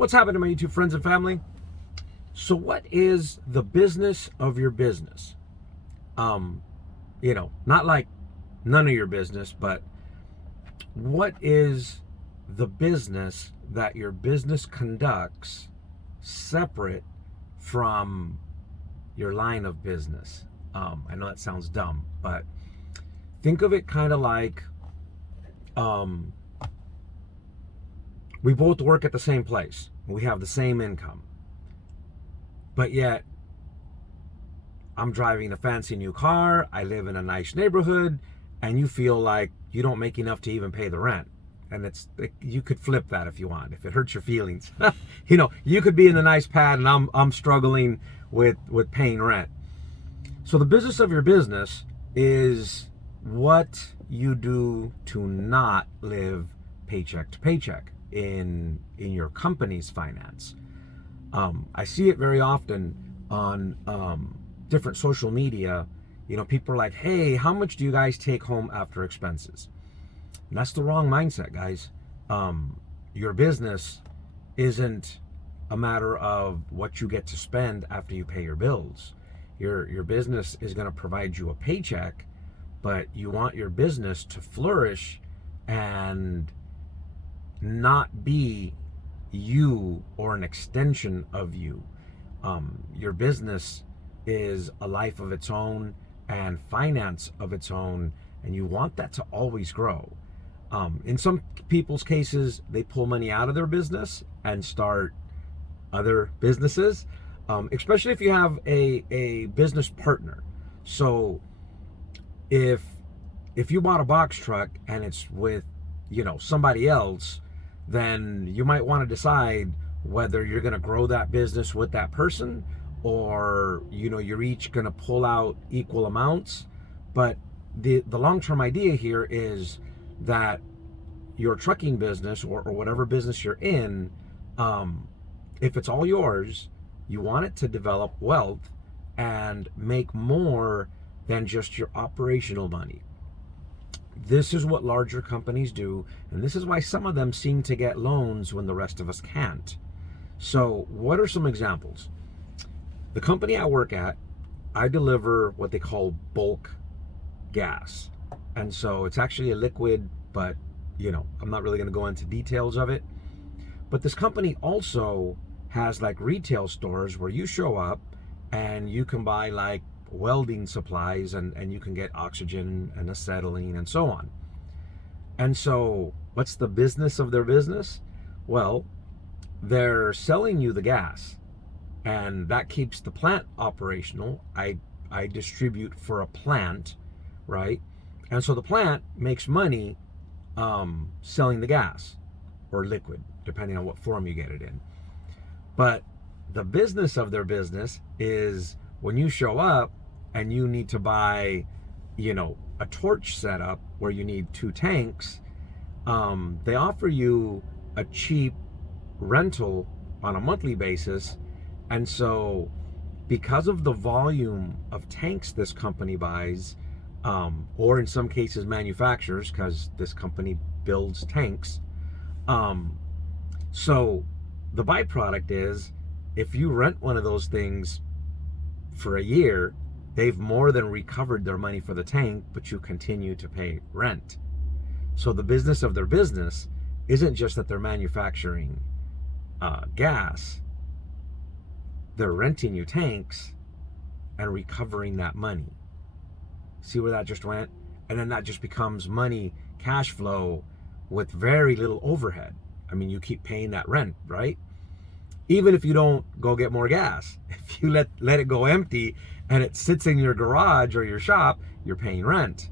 What's happening, my YouTube friends and family? So what is the business of your business? Not like none of your business, but what is the business that your business conducts separate from your line of business? I know that sounds dumb, but think of it kind of like we both work at the same place. We have the same income. But yet, I'm driving a fancy new car, I live in a nice neighborhood, and you feel like you don't make enough to even pay the rent. And you could flip that if you want, if it hurts your feelings. You could be in the nice pad and I'm struggling with paying rent. So the business of your business is what you do to not live paycheck to paycheck in your company's finance. I see it very often on different social media. People are like, hey, how much do you guys take home after expenses? And that's the wrong mindset, guys. Your business isn't a matter of what you get to spend after you pay your bills. Your business is going to provide you a paycheck, but you want your business to flourish and not be you or an extension of you. Your business is a life of its own and finance of its own, and you want that to always grow. In some people's cases, they pull money out of their business and start other businesses, especially if you have a business partner. So if you bought a box truck and it's with somebody else, then you might want to decide whether you're going to grow that business with that person, or you're each going to pull out equal amounts. But the long-term idea here is that your trucking business or whatever business you're in, if it's all yours, you want it to develop wealth and make more than just your operational money. This is what larger companies do, and this is why some of them seem to get loans when the rest of us can't. So what are some examples? The company I work at, I deliver what they call bulk gas. And so it's actually a liquid, but I'm not really going to go into details of it. But this company also has like retail stores where you show up and you can buy like welding supplies and you can get oxygen and acetylene and so on. And so what's the business of their business? Well, they're selling you the gas, and that keeps the plant operational. I distribute for a plant, right? And so the plant makes money selling the gas or liquid, depending on what form you get it in. But the business of their business is when you show up and you need to buy, a torch setup where you need 2 tanks, they offer you a cheap rental on a monthly basis. And so because of the volume of tanks this company buys, or in some cases manufactures, because this company builds tanks, so the byproduct is if you rent one of those things for a year, they've more than recovered their money for the tank, but you continue to pay rent. So the business of their business isn't just that they're manufacturing gas. They're renting you tanks and recovering that money. See where that just went? And then that just becomes money, cash flow with very little overhead. I mean, you keep paying that rent, right? Even if you don't go get more gas, if you let it go empty and it sits in your garage or your shop, you're paying rent.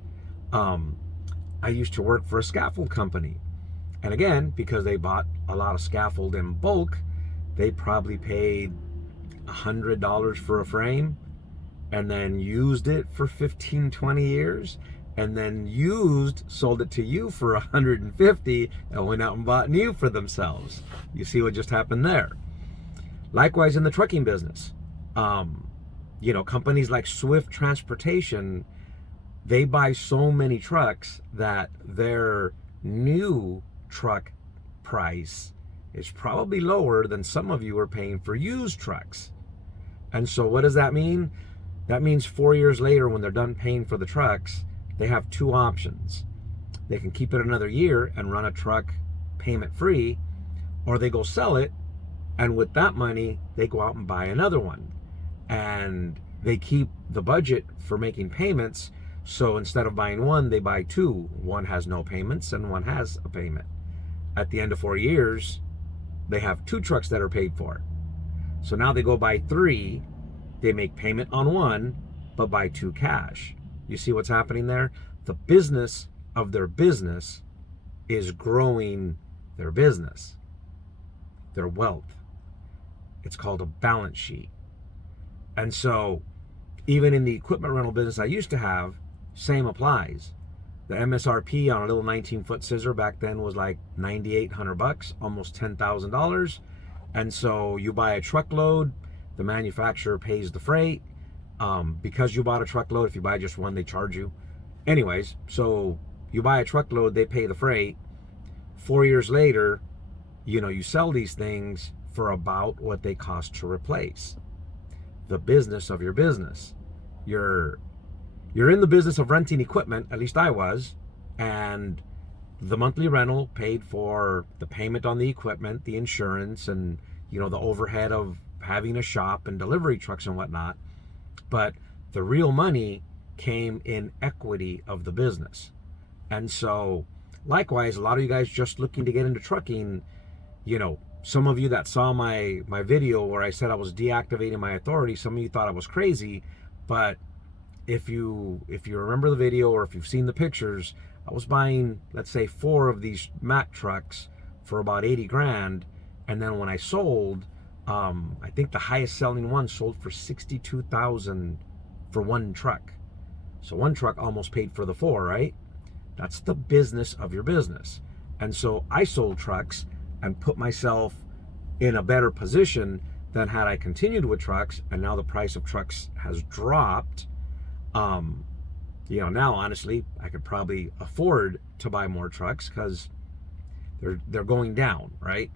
I used to work for a scaffold company. And again, because they bought a lot of scaffold in bulk, they probably paid $100 for a frame and then used it for 15, 20 years, and then sold it to you for 150 and went out and bought new for themselves. You see what just happened there? Likewise in the trucking business, companies like Swift Transportation, they buy so many trucks that their new truck price is probably lower than some of you are paying for used trucks. And so what does that mean? That means 4 years later, when they're done paying for the trucks, they have two options. They can keep it another year and run a truck payment free, or they go sell it, and with that money, they go out and buy another one. And they keep the budget for making payments, so instead of buying one, they buy two. One has no payments and one has a payment. At the end of 4 years, they have two trucks that are paid for. So now they go buy three, they make payment on one, but buy two cash. You see what's happening there? The business of their business is growing their business, their wealth. It's called a balance sheet. And so even in the equipment rental business I used to have, same applies. The MSRP on a little 19-foot scissor back then was like $9,800, almost $10,000. And so you buy a truckload, the manufacturer pays the freight. Because you bought a truckload, if you buy just one, they charge you. Anyways, so you buy a truckload, they pay the freight. 4 years later, you sell these things for about what they cost to replace. The business of your business. You're in the business of renting equipment, at least I was, and the monthly rental paid for the payment on the equipment, the insurance, and the overhead of having a shop and delivery trucks and whatnot. But the real money came in equity of the business. And so likewise, a lot of you guys just looking to get into trucking, some of you that saw my video where I said I was deactivating my authority, some of you thought I was crazy. But if you remember the video, or if you've seen the pictures, I was buying, let's say, 4 of these Mack trucks for about 80 grand. And then when I sold, I think the highest selling one sold for 62,000 for one truck. So one truck almost paid for the 4, right? That's the business of your business. And so I sold trucks and put myself in a better position than had I continued with trucks. And now the price of trucks has dropped. Now honestly, I could probably afford to buy more trucks because they're going down, right?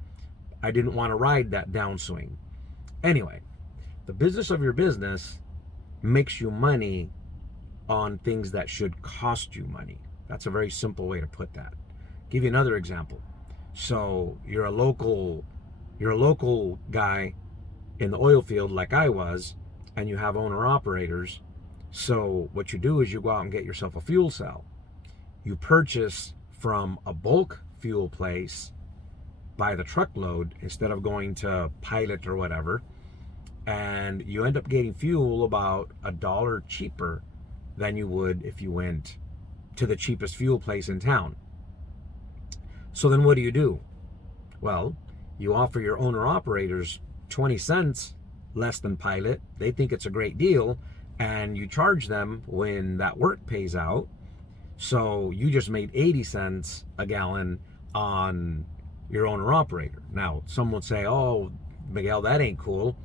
I didn't want to ride that downswing. Anyway, the business of your business makes you money on things that should cost you money. That's a very simple way to put that. Give you another example. So you're a local guy in the oil field like I was, and you have owner operators. So what you do is you go out and get yourself a fuel cell. You purchase from a bulk fuel place by the truckload instead of going to Pilot or whatever, and you end up getting fuel about $1 cheaper than you would if you went to the cheapest fuel place in town. So then what do? Well, you offer your owner operators 20 cents less than Pilot. They think it's a great deal, and you charge them when that work pays out. So you just made 80 cents a gallon on your owner operator. Now, some would say, oh, Miguel, that ain't cool.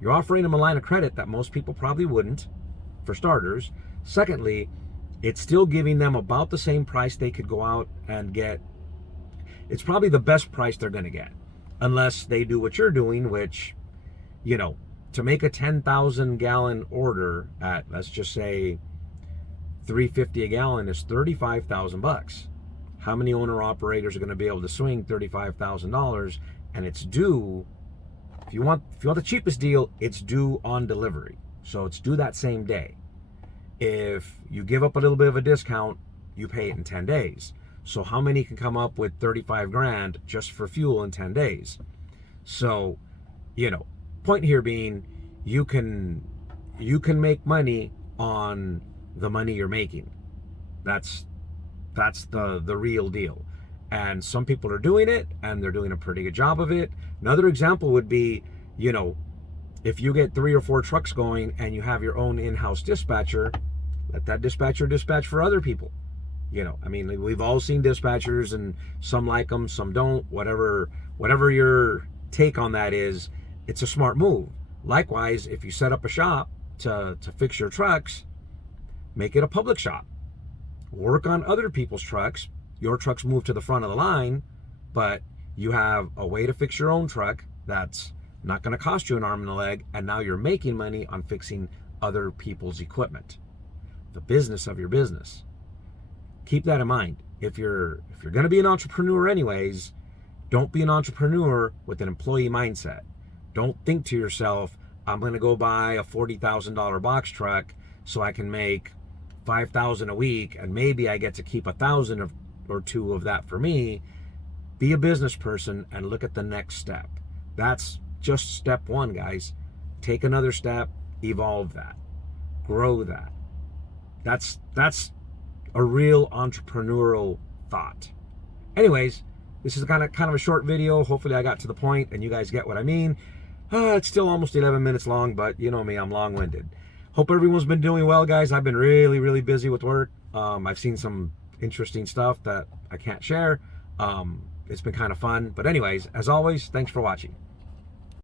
You're offering them a line of credit that most people probably wouldn't, for starters. Secondly, it's still giving them about the same price they could go out and get. It's probably the best price they're going to get, unless they do what you're doing, which, to make a 10,000 gallon order at, let's just say, $3.50 a gallon is $35,000. How many owner operators are going to be able to swing $35,000? And it's due. If you want the cheapest deal, it's due on delivery. So it's due that same day. If you give up a little bit of a discount, you pay it in 10 days. So how many can come up with 35 grand just for fuel in 10 days? So, point here being, you can make money on the money you're making. That's the real deal. And some people are doing it, and they're doing a pretty good job of it. Another example would be, if you get 3 or 4 trucks going and you have your own in-house dispatcher, let that dispatcher dispatch for other people. We've all seen dispatchers, and some like them, some don't. Whatever your take on that is, it's a smart move. Likewise, if you set up a shop to fix your trucks, make it a public shop. Work on other people's trucks. Your trucks move to the front of the line, but You have a way to fix your own truck that's not going to cost you an arm and a leg, and now you're making money on fixing other people's equipment. The business of your business. Keep that in mind. If you're going to be an entrepreneur anyways, don't be an entrepreneur with an employee mindset. Don't think to yourself, I'm going to go buy a $40,000 box truck so I can make $5,000 a week and maybe I get to keep $1,000 or $2 of that for me. Be a business person and look at the next step. That's just step one, guys. Take another step, evolve that, grow that. That's a real entrepreneurial thought. Anyways, this is kind of a short video. Hopefully I got to the point and you guys get what I mean. It's still almost 11 minutes long, but you know me, I'm long-winded. Hope everyone's been doing well, guys. I've been really, really busy with work. I've seen some interesting stuff that I can't share. It's been kind of fun. But anyways, as always, thanks for watching.